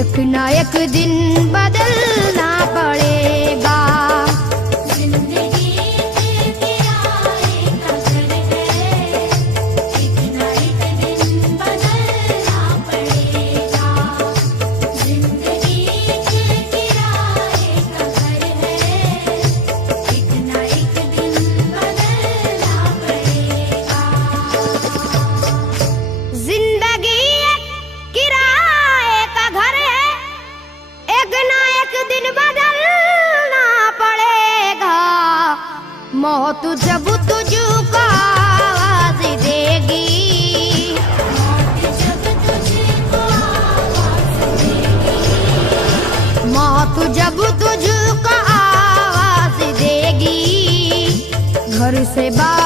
एक ना एक दिन बदलना पड़ेगा। जिंदगी के किराए का घर है, एक ना एक दिन बदलना पड़ेगा। जिंदगी के किराए का घर है, एक ना एक दिन बदलना पड़ेगा। जिंदगी एक किराए का घर है, एक ना एक दिन बदलना पड़ेगा। मौत जब तुझको आवाज देगी, जब तुझको आवाज देगी, मौत जब तुझको आवाज देगी, घर से बाहर